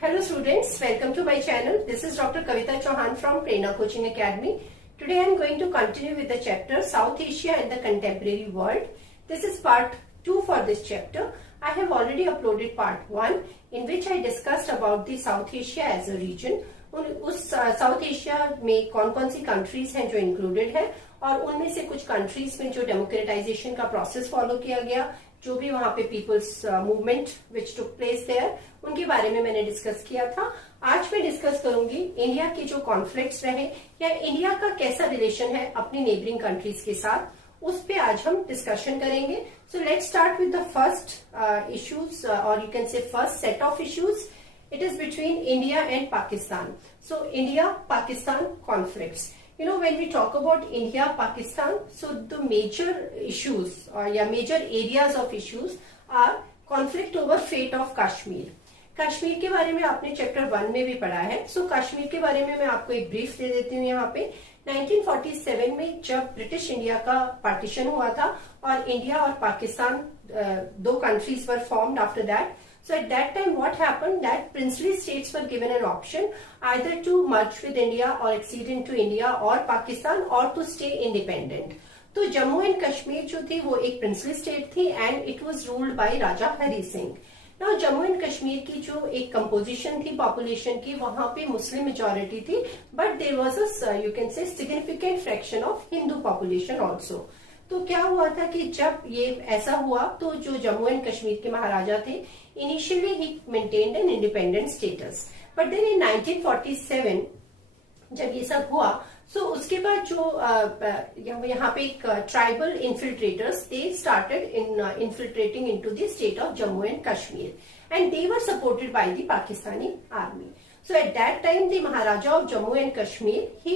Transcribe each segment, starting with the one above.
Hello students, welcome to my channel. This is Dr. Kavita Chauhan from Prerna Coaching Academy. Today I am going to continue with the chapter South Asia and the Contemporary World. This is part 2 for this chapter. I have already uploaded part 1 in which I discussed about the South Asia as a region. उस south Asia में कौन कौन सी countries हैं जो included है और उनमें से कुछ कंट्रीज में जो डेमोक्रेटाइजेशन का प्रोसेस फॉलो किया गया, जो भी वहां पे peoples movement which took place there, उनके बारे में मैंने डिस्कस किया था. आज मैं डिस्कस करूंगी इंडिया के जो कॉन्फ्लिक्ट्स रहे या इंडिया का कैसा रिलेशन है अपनी नेबरिंग कंट्रीज के साथ, उस पे आज हम डिस्कशन करेंगे. So let's start with the first issues or you can say first set of issues. It is between India and Pakistan. So India-Pakistan conflicts. You know, when we talk about India-Pakistan, so the major issues or major areas of issues are conflict over fate of Kashmir. Kashmir के बारे में आपने chapter 1 में भी पढ़ा है. सो कश्मीर के बारे में मैं आपको एक ब्रीफ दे देती हूँ यहाँ पे. 1947 में जब ब्रिटिश इंडिया का पार्टीशन हुआ था और इंडिया और पाकिस्तान दो countries were formed after that. So at that time what happened that princely states were given an option either to merge with India or accede into India or Pakistan or to stay independent. तो Jammu and Kashmir जो थी वो एक princely state थी and it was ruled by Raja Hari Singh. Now Jammu and Kashmir की जो एक composition थी पॉपुलेशन की, वहां पे मुस्लिम मेजोरिटी थी but there was a you can say significant fraction of Hindu population also. तो क्या हुआ था कि जब ये ऐसा हुआ तो जो जम्मू एंड कश्मीर के महाराजा थे, initially he maintained an independent status, but then in 1947 जब ये सब हुआ सो उसके बाद जो यहाँ पे एक tribal infiltrators they started in infiltrating into the state of Jammu and Kashmir and they were supported by the Pakistani army. So at that time, the Maharaja of Jammu and Kashmir, he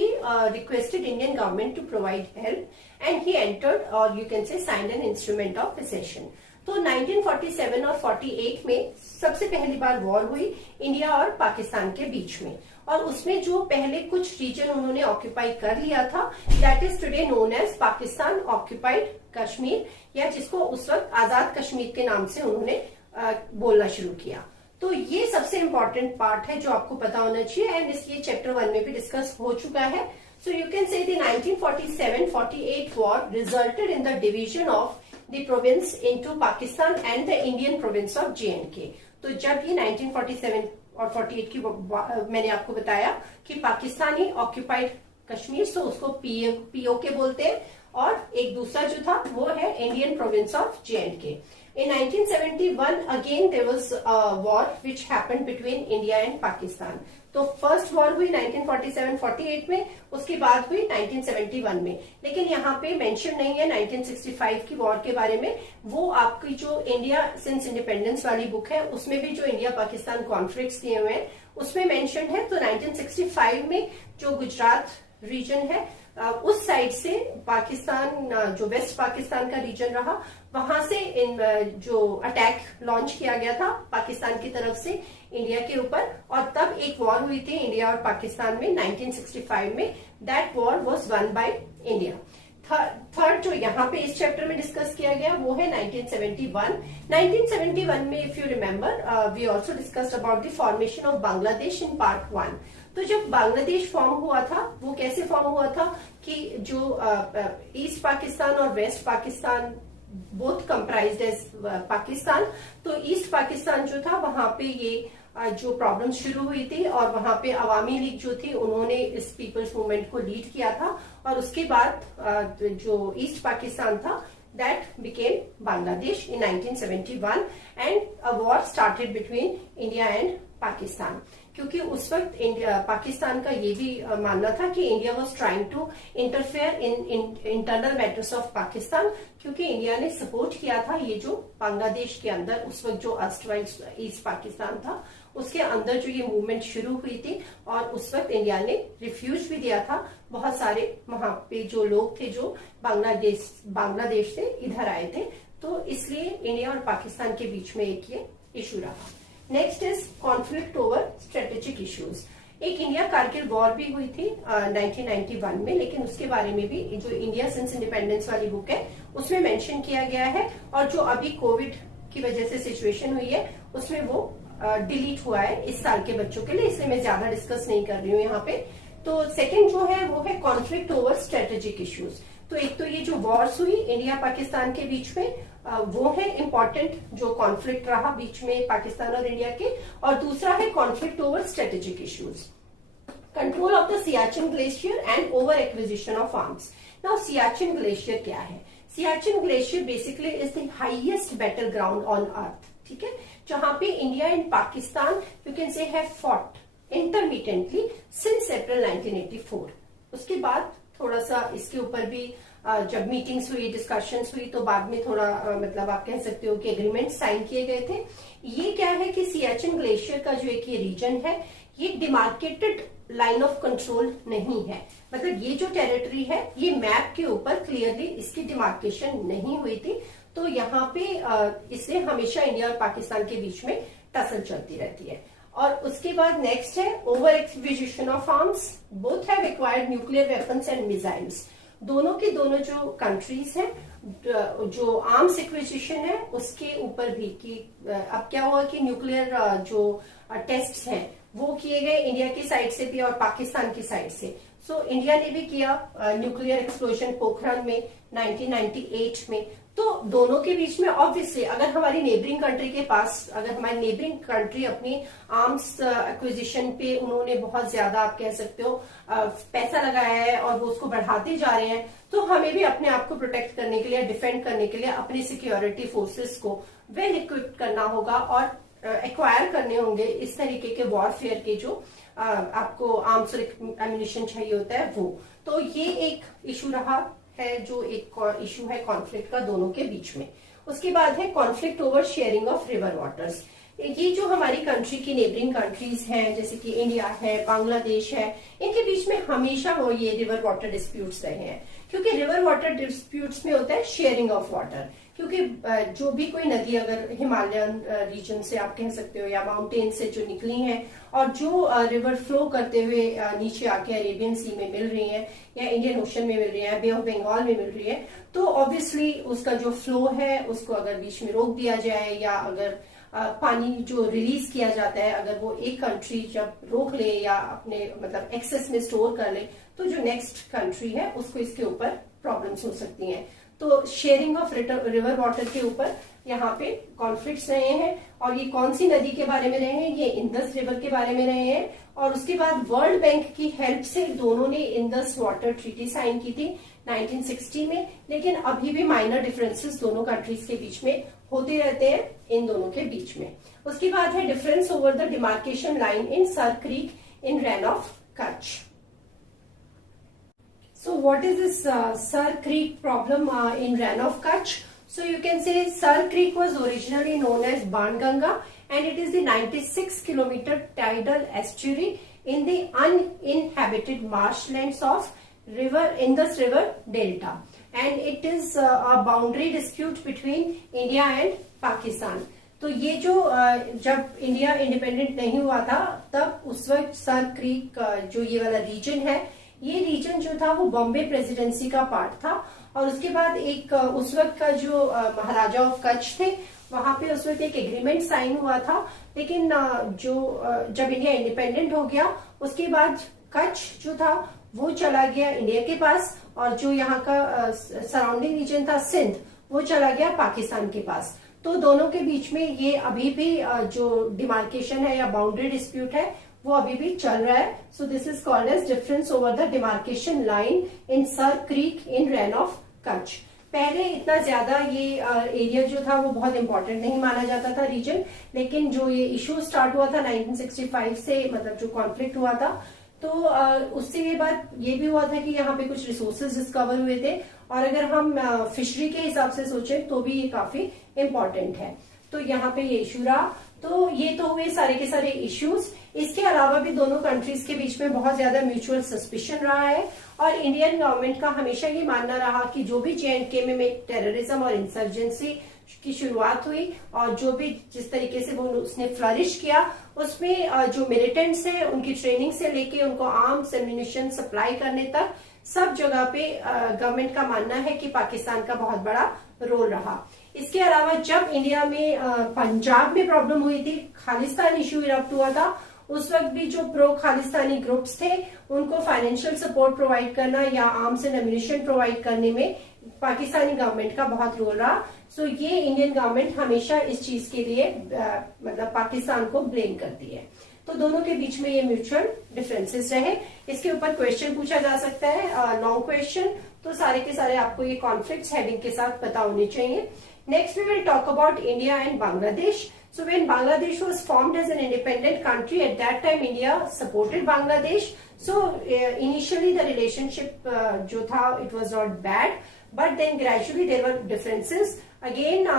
requested Indian government to provide help, and he entered, or you can say, signed an instrument of accession. तो 1947 और 48 में सबसे पहली बार war हुई India और पाकिस्तान के बीच में, और उसमें जो पहले कुछ रीजन उन्होंने ऑक्यूपाई कर लिया था, that is today known as Pakistan occupied Kashmir, या जिसको उस वक्त आजाद कश्मीर के नाम से उन्होंने बोलना शुरू किया. तो ये सबसे इंपॉर्टेंट पार्ट है जो आपको पता होना चाहिए एंड इसलिए चैप्टर 1 में भी डिस्कस हो चुका है. सो यू कैन से the 1947-48 war resulted in the division of the province into Pakistan and the Indian province of J&K. तो जब ये 1947 और 48 की मैंने आपको बताया कि पाकिस्तानी ऑक्यूपाइड कश्मीर, तो उसको POK बोलते हैं, और एक दूसरा जो था वो है Indian province of J&K. In 1971 again there was a war which happened between India and Pakistan. तो फर्स्ट वॉर हुई 1947-48 में, उसके बाद हुई 1971 में, लेकिन यहाँ पे मेंशन नहीं है 1965 की वॉर के बारे में. वो आपकी जो इंडिया सिंस इंडिपेंडेंस वाली बुक है उसमें भी जो इंडिया पाकिस्तान कॉन्फ्लिक्ट्स दिए हुए हैं उसमें मेंशन है. तो 1965 में जो गुजरात रीजन है उस साइड से पाकिस्तान, जो वेस्ट पाकिस्तान का रीजन रहा, वहां से इन जो अटैक लॉन्च किया गया था पाकिस्तान की तरफ से इंडिया के ऊपर, और तब एक वॉर हुई थी इंडिया और पाकिस्तान में 1965 में. That war was one by India. Third जो यहाँ पे इस चैप्टर में डिस्कस किया गया वो है 1971. 1971 में if you remember we also discussed about the formation of Bangladesh in part 1. तो जब बांग्लादेश फॉर्म हुआ था वो कैसे फॉर्म हुआ था कि जो ईस्ट पाकिस्तान और west Pakistan both comprised as Pakistan. तो ईस्ट पाकिस्तान जो था वहां पे ये जो प्रॉब्लम शुरू हुई थी और वहां पे अवामी लीग जो थी उन्होंने इस पीपल्स मूवमेंट को लीड किया था, और उसके बाद जो ईस्ट पाकिस्तान था that became Bangladesh in 1971 and a war started between India and Pakistan. क्योंकि उस वक्त पाकिस्तान का ये भी मानना था कि India was trying to interfere in internal matters of Pakistan, क्योंकि इंडिया ने सपोर्ट किया था ये जो बांग्लादेश के अंदर उस वक्त जो अस्तवाइल ईस्ट पाकिस्तान था उसके अंदर जो ये मूवमेंट शुरू हुई थी, और उस वक्त इंडिया ने रिफ्यूज भी दिया था. बहुत सारे वहां पे जो लोग थे जो बांग्लादेश से इधर आए थे, तो इसलिए इंडिया और पाकिस्तान के बीच में एक ये इशू रहा. Next is conflict over strategic issues. एक इंडिया कारगिल वॉर भी हुई थी 1991 में, लेकिन उसके बारे में भी जो इंडिया सिंस इंडिपेंडेंस वाली बुक है उसमें मेंशन किया गया है, और जो अभी कोविड की वजह से सिचुएशन हुई है उसमें वो डिलीट हुआ है इस साल के बच्चों के लिए, इसलिए मैं ज्यादा डिस्कस नहीं कर रही हूँ यहाँ पे। तो सेकंड जो है वो है कॉन्फ्लिक्ट ओवर स्ट्रेटेजिक इश्यूज। तो एक तो ये जो वॉर्स हुई इंडिया पाकिस्तान के बीच में, वो है इम्पोर्टेंट जो कॉन्फ्लिक्ट रहा बीच में पाकिस्तान और इंडिया के। और दूसरा है conflict over strategic issues, control of the Siachen glacier and over acquisition of arms. Now Siachen glacier क्या है? Siachen glacier basically is the highest battle ground on earth, ठीक है, जहां पे India and Pakistan you can से have fought intermittently since April 1984। उसके बाद थोड़ा सा इसके ऊपर भी जब मीटिंग्स हुई, डिस्कशंस हुई, तो बाद में थोड़ा मतलब आप कह सकते हो कि एग्रीमेंट साइन किए गए थे। ये क्या है कि सियाचिन ग्लेशियर का जो एक ये रीजन है, ये डिमार्केटेड लाइन ऑफ कंट्रोल नहीं है। मतलब ये जो टेरिटरी है ये मैप के ऊपर क्लियरली इसकी डिमार्केशन नहीं हुई थी। तो यहाँ पे इससे हमेशा इंडिया और पाकिस्तान के बीच में टसल चलती रहती है। और उसके बाद नेक्स्ट है over acquisition of arms. Both have acquired nuclear weapons and missiles. दोनों के दोनों जो कंट्रीज हैं, जो आर्म्स एक्विजिशन है उसके ऊपर भी कि अब क्या हुआ कि न्यूक्लियर जो टेस्ट्स हैं वो किए गए इंडिया की साइड से भी और पाकिस्तान की साइड से। सो इंडिया ने भी किया न्यूक्लियर एक्सप्लोजन पोखरण में 1998 में। तो दोनों के बीच में ऑब्वियसली अगर हमारी नेबरिंग कंट्री के पास, अगर हमारी नेबरिंग कंट्री अपनी आर्म्स एक्विजिशन पे उन्होंने बहुत ज्यादा आप कह सकते हो पैसा लगाया है और वो उसको बढ़ाते जा रहे हैं, तो हमें भी अपने आप को प्रोटेक्ट करने के लिए, डिफेंड करने के लिए अपनी सिक्योरिटी फोर्सेस को वेल इक्विप्ड करना होगा और एक्वायर करने होंगे इस तरीके के वॉरफेयर के जो आपको आर्म्स और एम्यूनिशन चाहिए होता है वो। तो ये एक इशू रहा है, जो एक इशू है कॉन्फ्लिक्ट का दोनों के बीच में। उसके बाद है conflict over sharing of river waters. ये जो हमारी कंट्री की नेबरिंग कंट्रीज हैं जैसे कि इंडिया है, बांग्लादेश है, इनके बीच में हमेशा वो ये रिवर वाटर डिस्प्यूट्स रहे हैं। क्योंकि रिवर वाटर डिस्प्यूट्स में होता है शेयरिंग ऑफ वाटर। क्योंकि जो भी कोई नदी अगर हिमालयन रीजन से आप कह सकते हो या माउंटेन से जो निकली हैं और जो रिवर फ्लो करते हुए नीचे आके अरेबियन सी में मिल रही हैं या इंडियन ओशन में मिल रही है, बे ऑफ बंगाल में मिल रही है, तो ऑब्वियसली उसका जो फ्लो है उसको अगर बीच में रोक दिया जाए या अगर पानी जो रिलीज किया जाता है अगर वो एक कंट्री जब रोक ले या अपने मतलब एक्सेस में स्टोर कर ले, तो जो नेक्स्ट कंट्री है उसको इसके ऊपर प्रॉब्लम्स हो सकती हैं। तो शेयरिंग ऑफ रिवर वाटर के ऊपर यहाँ पे कॉन्फ्लिक्ट्स रहे हैं। और ये कौन सी नदी के बारे में रहे हैं? ये इंदस रिवर के बारे में रहे हैं। और उसके बाद वर्ल्ड बैंक की हेल्प से दोनों ने इंदस वाटर ट्रीटी साइन की थी 1960 में। लेकिन अभी भी माइनर डिफरेंसेस दोनों कंट्रीज के बीच में होते रहते हैं इन दोनों के बीच में। उसके बाद है difference over the demarcation line in Sir Creek in Rann of Kutch. So what is this Sar Creek problem in Rann of Kutch? So you can say Sar Creek was originally known as Banganga and it is the 96 kilometer tidal estuary in the uninhabited marshlands of Indus River Delta, and it is a boundary dispute between India and Pakistan. तो ये जो जब India independent नहीं हुआ था तब उस वक्त सर क्रीक जो ये वाला रीजन है, ये रीजन जो था वो बॉम्बे प्रेसिडेंसी का पार्ट था। और उसके बाद एक उस वक्त का जो महाराजा ऑफ कच्छ थे वहां पे उस वक्त एक एग्रीमेंट साइन हुआ था। लेकिन जो जब इंडिया इंडिपेंडेंट हो गया उसके बाद कच्छ जो था वो चला गया इंडिया के पास और जो यहाँ का सराउंडिंग रीजन था सिंध वो चला गया पाकिस्तान के पास। तो दोनों के बीच में ये अभी भी जो डिमार्केशन है या बाउंड्री डिस्प्यूट है वो अभी भी चल रहा है। So this is called as difference over the demarcation line in Sir Creek in Rann of Kutch. पहले इतना ज्यादा ये एरिया जो था वो बहुत इंपॉर्टेंट नहीं माना जाता था रीजन, लेकिन जो ये इशू स्टार्ट हुआ था 1965 से, मतलब जो कॉन्फ्लिक्ट हुआ था, तो उससे ये बात ये भी हुआ था कि यहाँ पे कुछ रिसोर्सेज डिस्कवर हुए थे और अगर हम फिशरी के हिसाब से सोचें तो भी ये काफी इम्पोर्टेंट है। तो यहाँ पे ये इशू रहा। तो ये तो हुए सारे के सारे इश्यूज। इसके अलावा भी दोनों कंट्रीज के बीच में बहुत ज्यादा म्यूचुअल सस्पिशन रहा है और इंडियन गवर्नमेंट का हमेशा ये मानना रहा कि जो भी JNK में टेररिज्म और इंसर्जेंसी की शुरुआत हुई और जो भी जिस तरीके से वो उसने फ्लरिश किया उसमें जो मिलिटेंट्स हैं उनकी ट्रेनिंग से लेके उनको आर्म्स एम्यूनिशन सप्लाई करने तक सब जगह पे गवर्नमेंट का मानना है कि पाकिस्तान का बहुत बड़ा रोल रहा। इसके अलावा जब इंडिया में पंजाब में प्रॉब्लम हुई थी, खालिस्तान इशू इरप्ट हुआ था, उस वक्त भी जो प्रो खालिस्तानी ग्रुप्स थे उनको फाइनेंशियल सपोर्ट प्रोवाइड करना या आर्म्स एंड एम्यूनिशन प्रोवाइड करने में पाकिस्तानी गवर्नमेंट का बहुत रोल रहा। सो ये इंडियन गवर्नमेंट हमेशा इस चीज के लिए मतलब पाकिस्तान को ब्लेम करती है। तो दोनों के बीच में ये म्यूचुअल डिफरेंसेस रहे। इसके ऊपर क्वेश्चन पूछा जा सकता है, लॉन्ग क्वेश्चन, तो सारे के सारे आपको ये कॉन्फ्लिक्ट्स हेडिंग के साथ पता होने चाहिए। Next we will talk about India and Bangladesh. So when Bangladesh was formed as an independent country, at that time India supported Bangladesh. So initially the relationship जो था it was not bad, but then gradually there were differences. Again,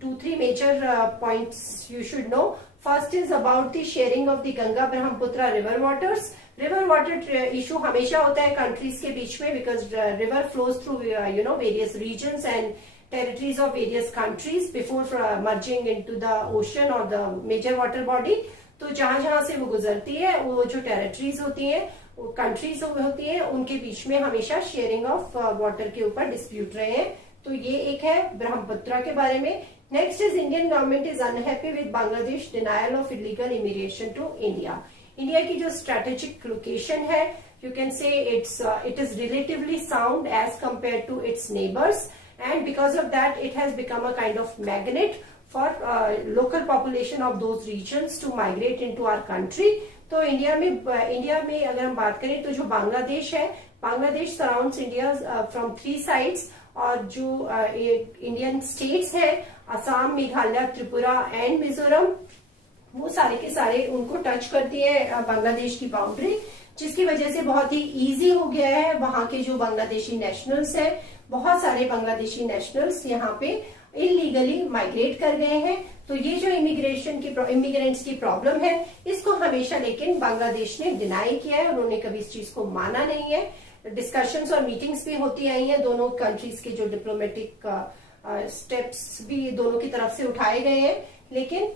2-3 major points you should know. First is about the sharing of the Ganga Brahmaputra river waters. River water issue हमेशा होता है countries के बीच में, because river flows through various regions and territories of various countries before merging into the ocean or the major water body. तो जहां जहां से वो गुजरती है, वो जो टेरिटरीज होती हैं, वो कंट्रीज होती हैं, उनके बीच में हमेशा शेयरिंग ऑफ वाटर के ऊपर डिस्प्यूट रहे हैं। तो ये एक है ब्रह्मपुत्रा के बारे में। Next is Indian government is unhappy with Bangladesh denial of illegal immigration to India. India की जो स्ट्रेटेजिक लोकेशन है, you can say it is relatively sound as compare to its neighbours, and because of that it has become a kind of magnet for local population of those regions to migrate into our country. तो India में अगर हम बात करें तो जो बांग्लादेश है, Bangladesh surrounds India from 3 sides, और जो इंडियन स्टेट्स है असम, मेघालय, त्रिपुरा एंड मिजोरम, वो सारे के सारे उनको टच करती है बांग्लादेश की बाउंड्री, जिसकी वजह से बहुत ही इजी हो गया है वहां के जो बांग्लादेशी नेशनल्स हैं, बहुत सारे बांग्लादेशी नेशनल्स यहाँ पे इलीगली माइग्रेट कर गए हैं। तो ये जो इमिग्रेंट्स की प्रॉब्लम है, इसको हमेशा लेकिन बांग्लादेश ने डिनाई किया है, उन्होंने कभी इस चीज को माना नहीं है। डिस्कशंस और मीटिंग्स भी होती आई हैं, दोनों कंट्रीज के जो डिप्लोमेटिक स्टेप्स भी दोनों की तरफ से उठाए गए हैं, लेकिन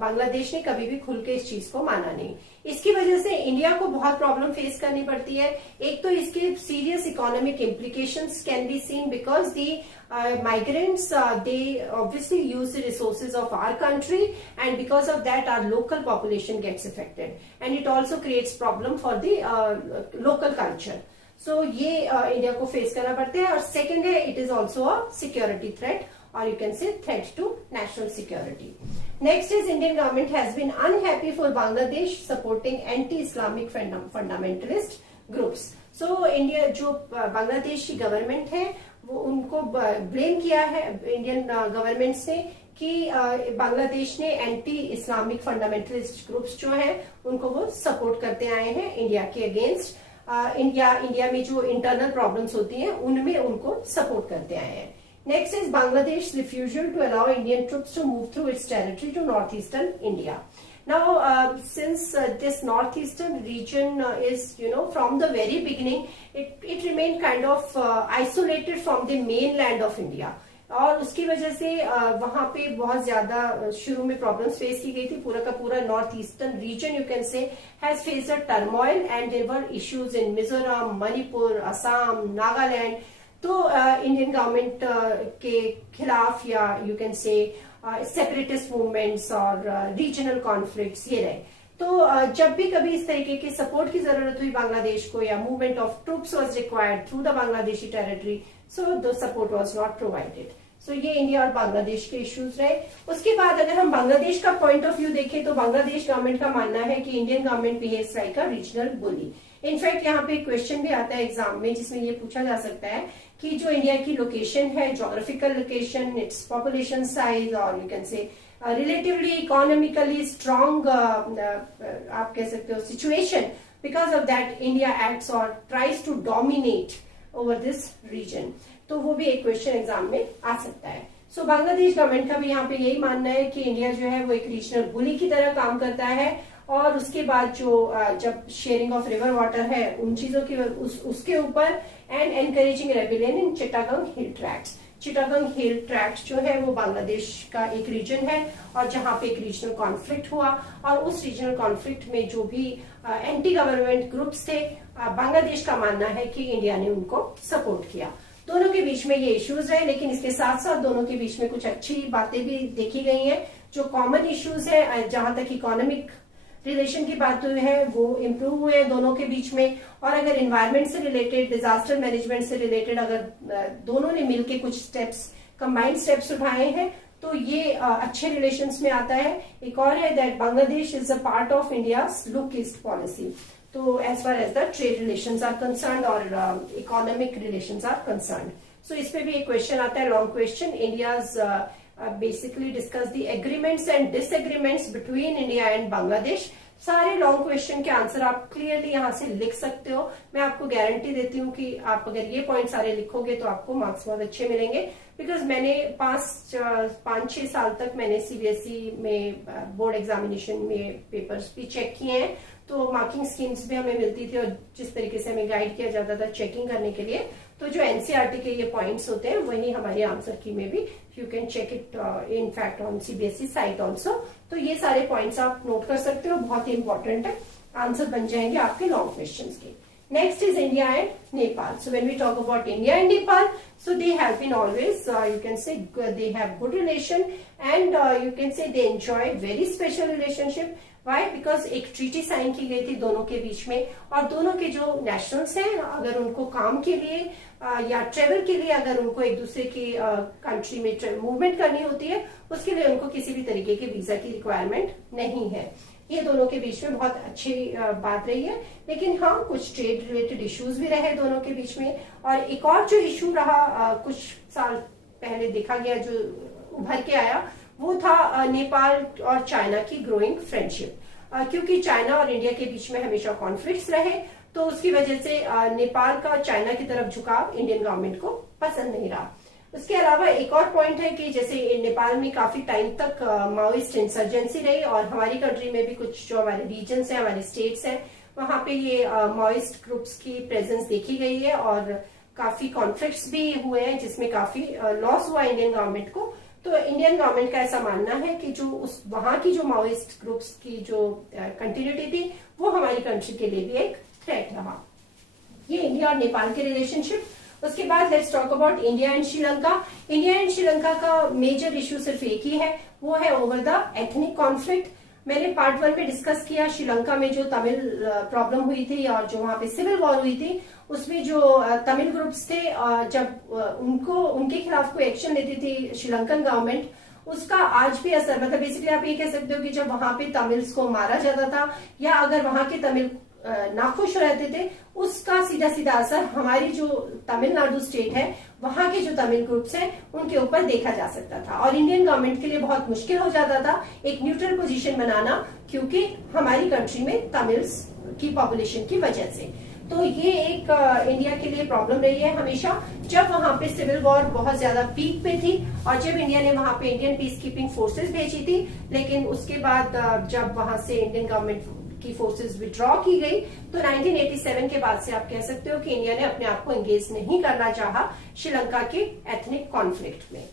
बांग्लादेश ने कभी भी खुल के इस चीज को माना नहीं। इसकी वजह से इंडिया को बहुत प्रॉब्लम फेस करनी पड़ती है। एक तो इसके serious economic implications can be seen because the migrants they obviously use the resources of our country, and because of that our local population gets affected, and it also creates problem for the local culture. So ये India को face करना पड़ता है। और second है, it is also a security threat, or you can say threat to national security. Next is Indian government has been unhappy for Bangladesh supporting anti-Islamic fundamentalist groups. So India जो बांग्लादेश की government है वो उनको blame किया है Indian government ने कि बांग्लादेश ने एंटी इस्लामिक फंडामेंटलिस्ट ग्रुप्स जो हैं उनको वो सपोर्ट करते आए हैं इंडिया के अगेंस्ट। इंडिया में जो इंटरनल प्रॉब्लम्स होती हैं उनमें उनको सपोर्ट करते आए हैं। Next is Bangladesh refusal to allow Indian troops to move through its territory to northeastern India. Now, since this northeastern region is, from the very beginning, it remained kind of isolated from the mainland of India. और उसकी वजह से वहां पे बहुत ज्यादा शुरू में प्रॉब्लम्स फेस की गई थी। पूरा का पूरा north eastern region you can say has faced a turmoil, and there were issues in Mizoram, Manipur, Assam, Nagaland. तो इंडियन गवर्नमेंट के खिलाफ या you can say separatist movements और रीजनल कॉन्फ्लिक्ट्स ये रहे। तो जब भी कभी इस तरीके के सपोर्ट की जरूरत हुई बांग्लादेश को, या movement of troops was required through the Bangladeshi territory, so the support was not provided. So ये इंडिया और बांग्लादेश के इश्यूज रहे। उसके बाद अगर हम बांग्लादेश का पॉइंट ऑफ व्यू देखें तो बांग्लादेश गवर्नमेंट का मानना है कि Indian government behaves like a regional bully. In fact यहाँ पे क्वेश्चन भी आता है एग्जाम में जिसमें ये पूछा जा सकता है कि जो इंडिया की लोकेशन है, geographical location, its population size, or you can say relatively economically strong आप कह सकते हो situation, because of that India acts और tries to dominate over this region. तो वो भी एक क्वेश्चन एग्जाम में आ सकता है। सो बांग्लादेश गवर्नमेंट का भी यहाँ पे यही मानना है कि इंडिया जो है वो एक रीजनल बुली की तरह काम करता है। और उसके बाद जो जब शेयरिंग ऑफ रिवर वाटर है उन चीजों की उसके ऊपर, and encouraging rebellion in Chittagong hill tracts. Chittagong hill tract जो है वो बांग्लादेश का एक रीजन है, और जहां पे एक रीजनल कॉन्फ्लिक्ट हुआ, और उस रीजनल कॉन्फ्लिक्ट में जो भी एंटी गवर्नमेंट ग्रुप्स थे, बांग्लादेश का मानना है कि इंडिया ने उनको सपोर्ट किया। दोनों के बीच में ये इश्यूज है, लेकिन इसके साथ साथ दोनों के बीच में कुछ अच्छी बातें भी देखी गई हैं। जो कॉमन इश्यूज है, जहां तक इकोनॉमिक रिलेशन की बात हुई है, वो इम्प्रूव हुए हैं दोनों के बीच में। और अगर एनवायरमेंट से रिलेटेड, डिजास्टर मैनेजमेंट से रिलेटेड अगर दोनों ने मिलकर कुछ स्टेप्स, कंबाइंड स्टेप्स उठाए हैं, तो ये अच्छे रिलेशंस में आता है। एक और है that Bangladesh is a part of India's look east policy. तो as far as the trade relations are concern और economic relations are concern, so इस पे भी एक क्वेश्चन आता है, long question. India's basically discuss the agreements and disagreements between India and Bangladesh. सारे long question के आंसर आप क्लियरली यहाँ से लिख सकते हो। मैं आपको गारंटी देती हूँ कि आप अगर ये पॉइंट सारे लिखोगे तो आपको मार्क्स बहुत अच्छे मिलेंगे, बिकॉज मैंने 5-6 साल तक मैंने सीबीएसई में बोर्ड एग्जामिनेशन में पेपर्स भी चेक किए हैं, तो मार्किंग स्कीम्स भी हमें मिलती थी और जिस तरीके से हमें गाइड किया जाता था चेकिंग करने के लिए, तो जो एनसीईआरटी के ये पॉइंट्स होते हैं वही हमारे आंसर की में भी, you can check it in fact on CBSE site also. तो ये सारे पॉइंट्स आप नोट कर सकते हो, बहुत ही इंपॉर्टेंट है, आंसर बन जाएंगे आपके लॉन्ग क्वेश्चंस के। Next is India and Nepal. So when we talk about India and Nepal, so they have been always, you can say they have good relation, and you can say they enjoy very special relationship. Why? Because एक treaty sign की गई थी दोनों के बीच में, और दोनों के जो नेशनल्स हैं, अगर उनको काम के लिए या ट्रेवल के लिए अगर उनको एक दूसरे की कंट्री में मूवमेंट करनी होती है, उसके लिए उनको किसी भी तरीके के वीजा की रिक्वायरमेंट नहीं है। ये दोनों के बीच में बहुत अच्छी बात रही है। लेकिन हाँ, कुछ ट्रेड रिलेटेड इश्यूज भी रहे दोनों के बीच में। और एक और जो इश्यू रहा कुछ साल पहले देखा गया, जो उभर के आया, वो था नेपाल और चाइना की ग्रोइंग फ्रेंडशिप। क्योंकि चाइना और इंडिया के बीच में हमेशा कॉन्फ्लिक्ट्स रहे, तो उसकी वजह से नेपाल का चाइना की तरफ झुकाव इंडियन गवर्नमेंट को पसंद नहीं रहा। उसके अलावा एक और पॉइंट है कि जैसे नेपाल में काफी टाइम तक माओइस्ट इंसर्जेंसी रही, और हमारी कंट्री में भी कुछ जो हमारे रीजन्स हैं, हमारे स्टेट्स हैं, वहां पे ये माओइस्ट ग्रुप्स की प्रेजेंस देखी गई है, और काफी कॉन्फ्लिक्ट्स भी हुए हैं जिसमें काफी लॉस हुआ इंडियन गवर्नमेंट को। तो इंडियन गवर्नमेंट का ऐसा मानना है कि जो उस वहां की जो माओइस्ट ग्रुप्स की जो कंटिन्यूटी थी, वो हमारी कंट्री के लिए भी एक थ्रेट रहा। ये इंडिया और नेपाल के रिलेशनशिप। उसके बाद let's talk about India and Sri Lanka. India and Sri Lanka का मेजर इश्यू सिर्फ एक ही है, वो है ओवर द एथनिक कॉन्फ्लिक्ट। मैंने पार्ट 1 में डिस्कस किया श्रीलंका में जो तमिल प्रॉब्लम हुई थी और जो वहां पे सिविल वॉर हुई थी, उसमें जो तमिल ग्रुप्स थे, जब उनके खिलाफ कोई एक्शन लेती थी श्रीलंकन गवर्नमेंट, उसका आज भी असर, मतलब बेसिकली आप ये कह सकते हो कि जब वहां पे तमिल्स को मारा जाता था या अगर वहां के तमिल नाखुश रहते थे, उसका सीधा सीधा असर हमारी जो तमिलनाडु स्टेट है, वहां के जो तमिल ग्रुप्स हैं, उनके ऊपर देखा जा सकता था। और इंडियन गवर्नमेंट के लिए बहुत मुश्किल हो जाता था एक न्यूट्रल पोजीशन बनाना, क्योंकि हमारी कंट्री में तमिल्स की पॉपुलेशन की वजह से। तो ये एक इंडिया के लिए प्रॉब्लम रही है हमेशा, जब वहां पे सिविल वॉर बहुत ज्यादा पीक पे थी और जब इंडिया ने वहां पे इंडियन पीस कीपिंग फोर्सेस भेजी थी। लेकिन उसके बाद जब वहां से इंडियन गवर्नमेंट की फोर्सेस विड्रॉ की गई, तो 1987 के बाद से आप कह सकते हो कि इंडिया ने अपने आप को एंगेज नहीं करना चाहा श्रीलंका के एथनिक कॉन्फ्लिक्ट में।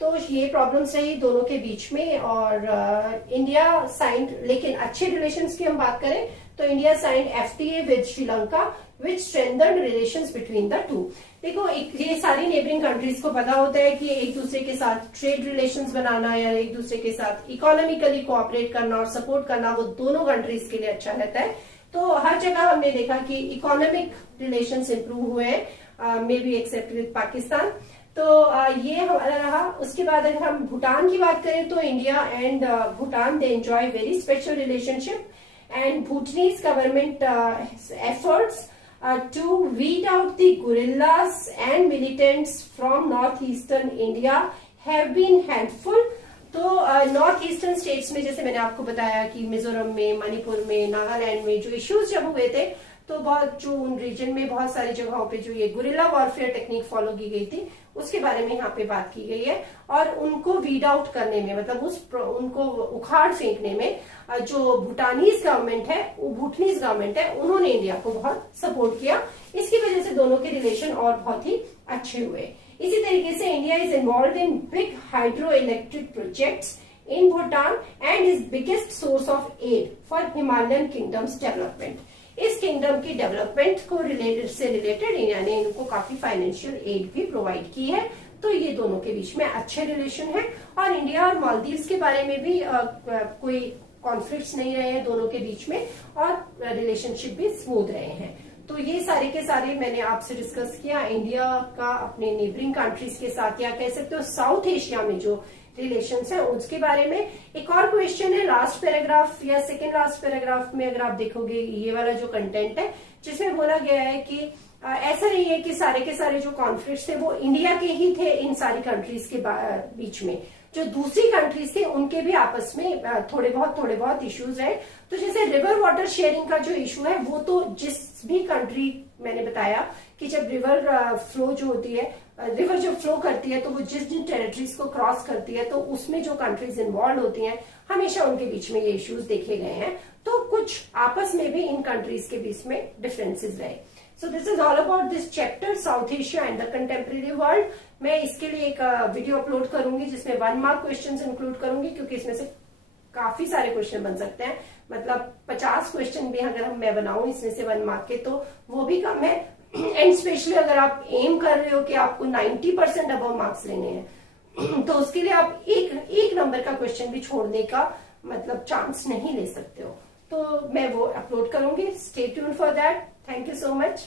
तो ये प्रॉब्लम्स रही दोनों के बीच में, और इंडिया साइंड, लेकिन अच्छे रिलेशंस की हम बात करें तो India signed FTA with Sri Lanka which स्ट्रेंथन्ड relations between the two. देखो, ये सारी नेबरिंग कंट्रीज को पता होता है कि एक दूसरे के साथ ट्रेड रिलेशंस बनाना या एक दूसरे के साथ इकोनॉमिकली कोऑपरेट करना और सपोर्ट करना, वो दोनों कंट्रीज के लिए अच्छा रहता है। तो हर जगह हमने देखा कि इकोनॉमिक रिलेशंस इंप्रूव हुए हैं, maybe except with Pakistan. तो ये हमारा रहा। उसके बाद अगर हम भूटान की बात करें तो India and Bhutan they enjoy very special relationship, and भूटानीज government efforts to weed out the guerrillas and militants from northeastern India have been helpful. तो नॉर्थ ईस्टर्न स्टेट्स में, जैसे मैंने आपको बताया कि मिजोरम में, मणिपुर में, नागालैंड में जो इश्यूज जब हुए थे, तो बहुत जो उन रीजन में बहुत सारी जगहों पे जो ये गुरिल्ला वॉरफेयर टेक्निक फॉलो की गई थी, उसके बारे में यहाँ पे बात की गई है। और उनको वीड आउट करने में, मतलब उनको उखाड़ फेंकने में जो भूटानीज गवर्नमेंट है, वो भूटानीज गवर्नमेंट है, उन्होंने इंडिया को बहुत सपोर्ट किया। इसकी वजह से दोनों के रिलेशन और बहुत ही अच्छे हुए। इसी तरीके से India is involve in big hydro electric projects in Bhutan and is biggest source of aid for Himalayan kingdoms development. इस किंगडम की डेवलपमेंट को से रिलेटेड इंडिया ने इनको काफी फाइनेंशियल एड भी प्रोवाइड की है। तो ये दोनों के बीच में अच्छे रिलेशन है और इंडिया और मालदीव्स के बारे में भी कोई कॉन्फ्लिक्ट्स नहीं रहे हैं दोनों के बीच में और रिलेशनशिप भी स्मूथ रहे हैं। तो ये सारे के सारे मैंने आपसे डिस्कस किया इंडिया का अपने नेबरिंग कंट्रीज के साथ या कह सकते हो साउथ एशिया में जो रिलेशंस है उसके बारे में। एक और क्वेश्चन है लास्ट पैराग्राफ या सेकेंड लास्ट पैराग्राफ में, अगर आप देखोगे ये वाला जो कंटेंट है जिसमें बोला गया है कि ऐसा नहीं है कि सारे के सारे जो कॉन्फ्लिक्ट्स थे वो इंडिया के ही थे इन सारी कंट्रीज के बीच में, जो दूसरी कंट्रीज थे उनके भी आपस में थोड़े बहुत इश्यूज है। तो जैसे रिवर वाटर शेयरिंग का जो इशू है वो तो जिस भी कंट्री, मैंने बताया कि जब रिवर फ्लो जो होती है, रिवर जब फ्लो करती है तो वो जिस जिन टेरिटरीज को क्रॉस करती है तो उसमें जो कंट्रीज इन्वॉल्व होती हैं हमेशा उनके बीच में ये इश्यूज देखे गए हैं। तो कुछ आपस में भी इन कंट्रीज के बीच में डिफरेंसेस रहे। So this is all about this chapter South Asia and the Contemporary World। मैं इसके लिए एक वीडियो अपलोड करूंगी जिसमें 1 मार्क क्वेश्चंस इंक्लूड करूंगी क्योंकि इसमें से काफी सारे क्वेश्चन बन सकते हैं, मतलब 50 क्वेश्चन भी अगर मैं बनाऊं इसमें से 1 मार्क के तो वो भी कम है। एंड स्पेशली अगर आप एम कर रहे हो कि आपको 90% अबव मार्क्स लेने हैं तो उसके लिए आप एक नंबर का क्वेश्चन भी छोड़ने का मतलब चांस नहीं ले सकते हो। तो मैं वो अपलोड करूंगी, stay tuned for that. Thank you so much.